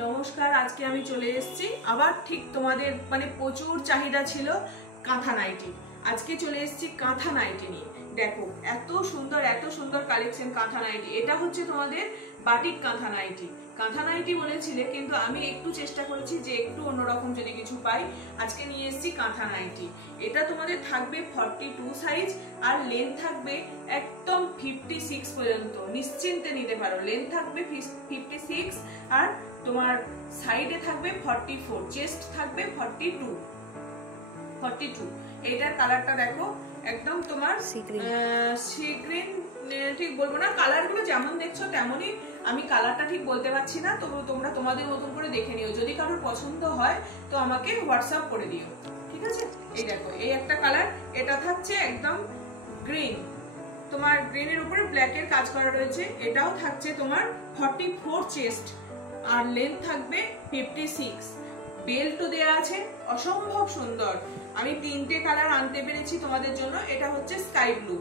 নমস্কার, আজকে আমি চলে এসেছি আবার ঠিক তোমাদের মানে প্রচুর চাহিদা ছিল কাঁথা নাইটি। আজকে চলে এসেছি কাঁথা নাইটি নিয়ে। দেখো এত সুন্দর কালেকশন কাঁথা নাইটি। এটা হচ্ছে তোমাদের বাটিক কাঁথা নাইটি। কাঁথা নাইটি বলেছিলে, কিন্তু আমি একটু চেষ্টা করেছি যে একটু অন্যরকম যদি কিছু পাই। আজকে নিয়ে এসেছি কাঁথা নাইটি। এটা তোমাদের থাকবে 42 সাইজ আর লেন্থ থাকবে একদম 56 পর্যন্ত, নিশ্চিন্তে নিতে পারো। লেন্থ থাকবে 56 আর তোমার সাইডে থাকবে 44, চেস্ট থাকবে 42। এটার কালারটা দেখো একদম তোমার সি গ্রিন, ঠিক বলবো না, কালারগুলো যেমন দেখছো তেমনই। আমি কালারটা ঠিক বলতে পারছি না, তবু তোমরা তোমাদের মতন করে দেখে নিও। যদি কারোর পছন্দ হয় তো আমাকে হোয়াটসঅ্যাপ করে দিও, ঠিক আছে? এই দেখো এই একটা কালার, এটা থাকছে একদম গ্রিন, তোমার গ্রিনের উপরে ব্ল্যাকের কাজ করা রয়েছে। এটাও থাকছে তোমার 44 চেস্ট আর লেন্থ থাকবে 56। বেল্টও দেয়া আছে, অসম্ভব সুন্দর। আমি 3টে কালার আনতে পেরেছি তোমাদের জন্য। এটা হচ্ছে স্কাই ব্লু,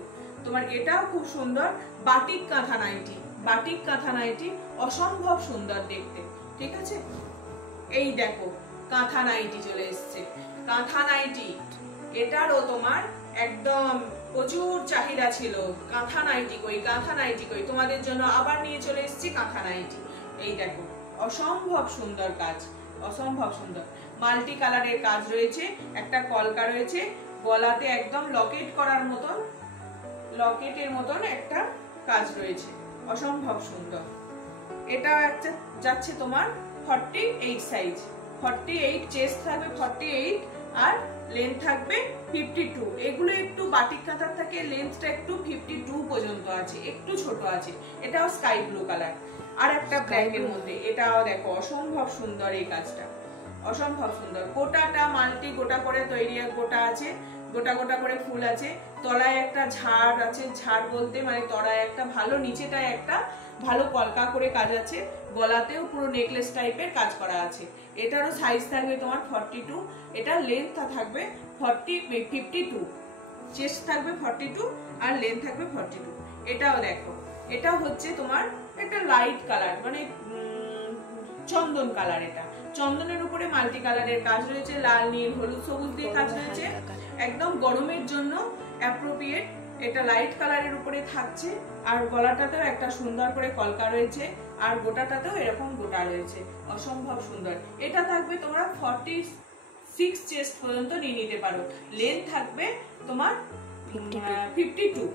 তোমার এটাও খুব সুন্দর। বাটিক কাঁথা নাইটি, বাটিক কাঁথা নাইটি অসম্ভব সুন্দর দেখতে, ঠিক আছে? এই দেখো কাঁথা নাইটি চলে এসছে, কাঁথা নাইটি। এটারও তোমার একদম প্রচুর চাহিদা ছিল। কাঁথা নাইটি কই, কাঁথা নাইটি কই, তোমাদের জন্য আবার নিয়ে চলে এসেছি কাঁথা নাইটি। এই দেখো অসম্ভব সুন্দর কাজ, অসম্ভব সুন্দর। মাল্টি কালারের কাজ রয়েছে, একটা কলকা রয়েছে, গলাতে একদম লকেট করার মতন, লকেটের মতন একটা কাজ রয়েছে, অসম্ভব সুন্দর। এটা একটা যাচ্ছে তোমার 48 সাইজ, 48 চেস্ট থাকবে 48 আর লেন্থ থাকবে 52। এগুলো একটু বাটিক কাঁথার থেকে লেন্থটা একটু 52 পর্যন্ত আছে, একটু ছোট আছে। এটাও স্কাই ব্লু কালার আর একটা ব্ল্যাকের মধ্যে। এটাও দেখো অসম্ভব সুন্দর, এই কাজটা অসম্ভব সুন্দর। গোটাটা মাল্টি গোটা করে তৈরি, গোটা আছে, গোটা গোটা করে ফুল আছে। তলায় একটা ঝাড় আছে, ঝাড় বলতে মানে তলায় একটা ভালো, নিচেটায় একটা ভালো কলকা করে কাজ আছে। গলাতেও পুরো নেকলেস টাইপের কাজ করা আছে। এটারও সাইজ থাকবে তোমার 42, এটা লেন্থটা থাকবে 52, চেস্ট থাকবে 42 আর লেন্থ থাকবে 42। এটাও দেখো, এটা হচ্ছে তোমার একটা লাইট কালার, মানে চন্দন কালার। এটা চন্দনের উপরে মাল্টি কালারের কাজ রয়েছে, লাল নীল হলুদ সবুজ দিয়ে কাজ রয়েছে, একদম গরমের জন্য অ্যাপ্রোপ্রিয়েট। এটা লাইট কালারের উপরে থাকছে আর গলাটাতেও একটা সুন্দর করে কলকা রয়েছে আর গোটাটাতেও এরকম গোটা রয়েছে, অসম্ভব সুন্দর। এটা থাকবে তোমরা 46 চেস্ট পর্যন্ত নিয়ে নিতে পারো। লেন্থ থাকবে তোমার 52,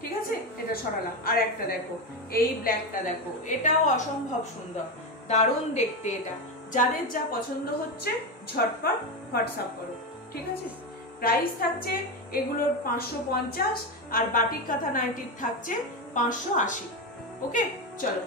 ঠিক আছে? এটা সরালাম। আর একটা দেখো, এই ব্ল্যাকটা দেখো, এটাও অসম্ভব সুন্দর, দারুণ দেখতে। এটা যাদের যা পছন্দ হচ্ছে ঝটপট হোয়াটসঅ্যাপ করো, ঠিক আছে? প্রাইস থাকছে এগুলোর 550 আর বাটিক কাঁথা নাইটির থাকছে 580। ওকে, চলো।